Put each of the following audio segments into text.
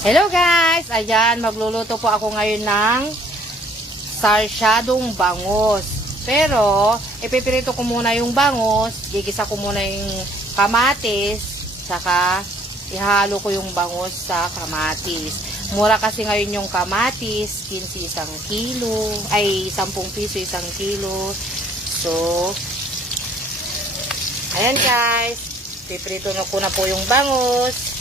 Hello guys! Ayan, magluluto po ako ngayon ng sarsyadong bangus. Pero, ipipirito ko muna yung bangus, gigisa ko muna yung kamatis, saka ihalo ko yung bangus sa kamatis. Mura kasi ngayon yung kamatis, 15 isang kilo, ay 10 piso isang kilo. So, ayan guys, pipirito na ko na po yung bangus.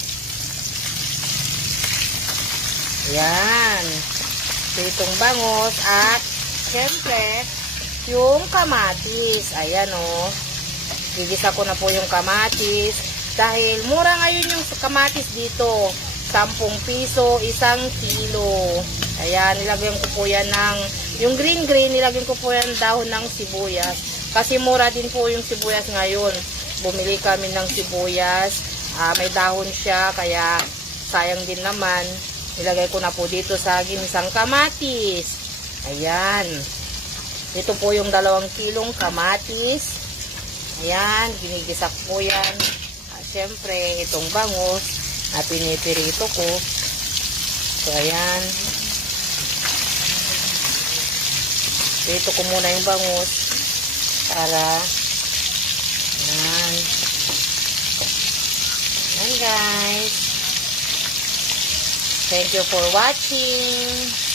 Yan. Pritong bangus at syempre yung kamatis. Ayan o. Gigisa ko na po yung kamatis. Dahil mura ngayon yung kamatis dito. 10 piso, isang kilo. Ayan, nilagyan ko po yan ng, yung green nilagyan ko po yan dahon ng sibuyas. Kasi mura din po yung sibuyas ngayon. Bumili kami ng sibuyas. May dahon siya, kaya sayang din naman. Ilagay ko na po dito sa ginisang kamatis. Ayan. Ito po yung 2 kilong kamatis. Ayan, ginigisa ko po yan. At syempre, itong bangus na pinipirito ko. So, ayan. Pirito ko muna yung bangus para ayan. Ayan guys. Thank you for watching.